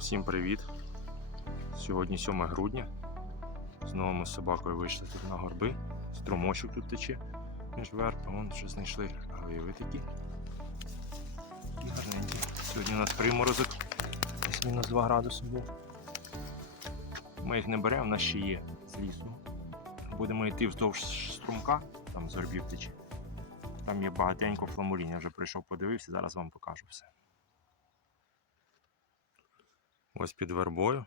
Всім привіт! Сьогодні 7 грудня. Знову ми з собакою вийшли тут на горби. Струмочок тут тече між вербами. Вон вже знайшли гливи такі. Гарненькі. Сьогодні у нас приморозок. Десь мінус 2 градуси був. Ми їх не беремо, в нас ще є з лісу. Будемо йти вздовж струмка, там з горбів тече. Там є багатенько фламулін. Я вже прийшов, подивився, зараз вам покажу все. Ось під вербою.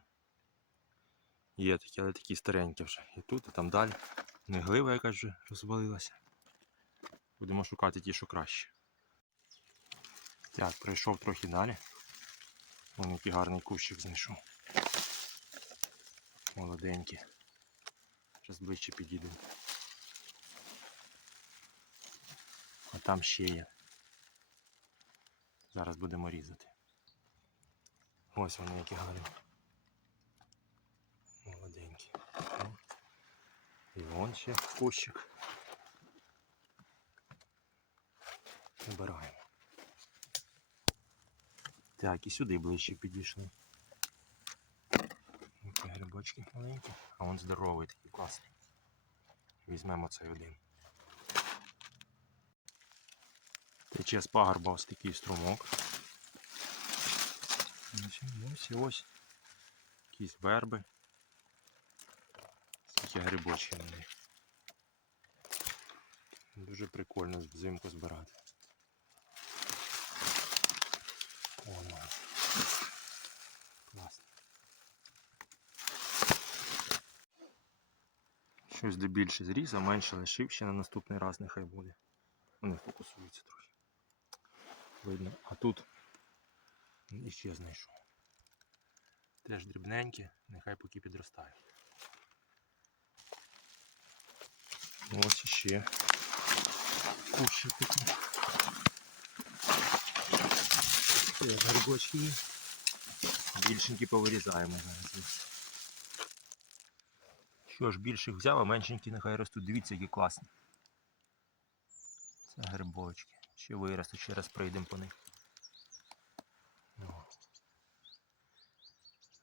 Є такі, але такі старенькі вже. І тут, і там далі. Не глива якась вже розвалилася. Будемо шукати ті, що краще. Так, пройшов трохи далі. Вон який гарний кущик знайшов. Молоденький. Зараз ближче підійду. А там ще є. Зараз будемо різати. Ось вони які гарні. Молоденькі. І вон ще кущик. Вибираємо. Так, і сюди ближче підійшли. Які грибочки маленькі. А он здоровий такий класний. Візьмемо цей один. Тече з пагорба ось такий струмок. Ось, і ось. Якісь верби. Такі грибочки на них. Дуже прикольно взимку збирати. О, ну. Класно. Щось де більше зріз, а менше лишив ще на наступний раз нехай буде. Вони фокусуються трохи. Видно. А тут і ще знайшов. Теж дрібненькі, нехай поки підростають. Ось іще кущик такий. Теж грибочки. Більшенькі повирізаємо зараз. Що ж, більших взяв, а меншенькі нехай ростуть. Дивіться, які класні. Це грибочки. Ще виростуть, ще раз прийдемо по них.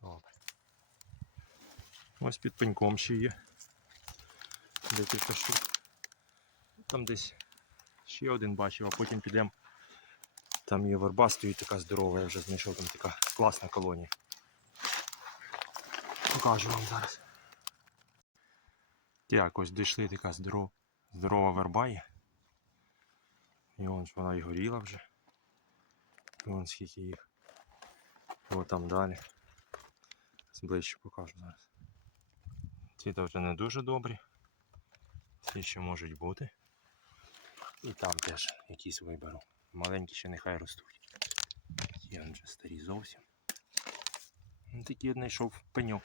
Добре. Ось під пеньком ще є. Декілька штук. Там десь ще один бачив, а потім підемо. Там є верба стоїть така здорова, я вже знайшов там така класна колонія. Покажу вам зараз. Так, ось дійшли така здорова, здорова верба є. І вон вона і горіла вже. Вон скільки їх. От там далі. Зближче покажу зараз. Ці вже не дуже добрі. Ці ще можуть бути. І там теж якісь виберу. Маленькі ще нехай ростуть. Ті вже старі зовсім. Ну, Такий знайшов пеньок.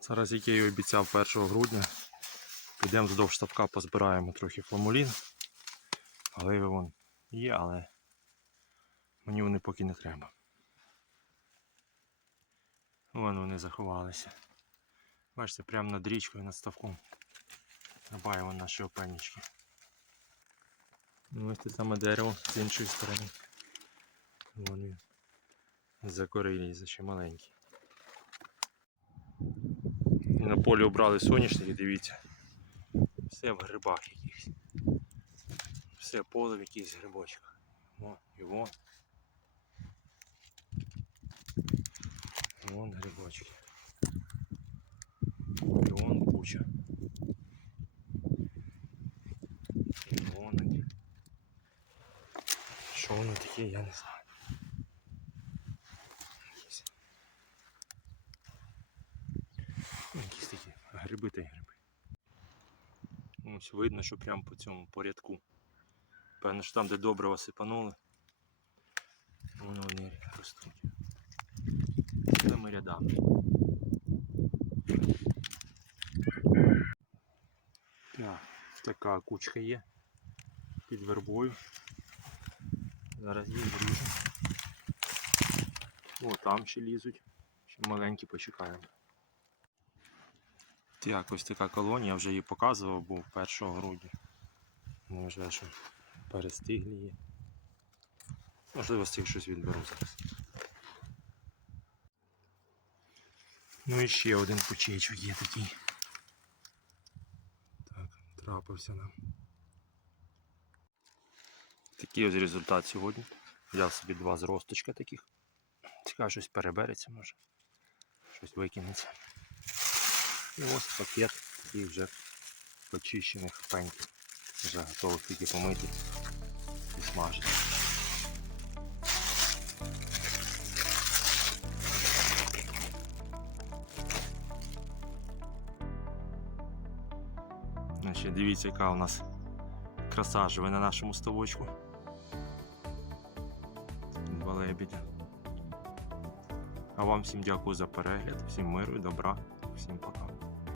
Зараз, як я і обіцяв 1 грудня, підемо вздовж ставка, позбираємо трохи фламулін. Гливи вон є, але мені вони поки не треба. Вон вони заховалися. Бачите, прямо над річкою, над ставком. Рубаємо наші опенічки. Ну, ось те саме дерево з іншої сторони. Вон він. Закорилі, ще маленький. І на полі обрали соняшники, дивіться. Все в грибах якихось. Все поле в якихось грибочках. О, і вон. Грибочки. І вон куча. І вон вони. Що вони такі, я не знаю. Якісь. Ну, Якісь такі гриби та гриби. Ось видно, що прямо по цьому порядку. Певно, що там, де добре сипанули, воно вони ростуть. Цілими рядами. Так, така кучка є під вербою. Зараз її зріжу. О, там ще лізуть. Ще маленькі почекаємо. Так, ось така колонія, я вже її показував, був 1 грудня. Може, що перестиглі є. Можливо, з цих щось відберу зараз. Ну і ще один почечок є такий. Так, трапився нам. Такий ось результат сьогодні. Взяв собі два зросточка таких. Цікаво, щось перебереться, може. Щось викинеться. І ось пакет такий вже почищених пеньків. Вже готових тільки помити і смажити. Значить, дивіться, яка у нас краса живе на нашому ставочку. Два лебідя. А вам всім дякую за перегляд, всім миру і добра, всім пока.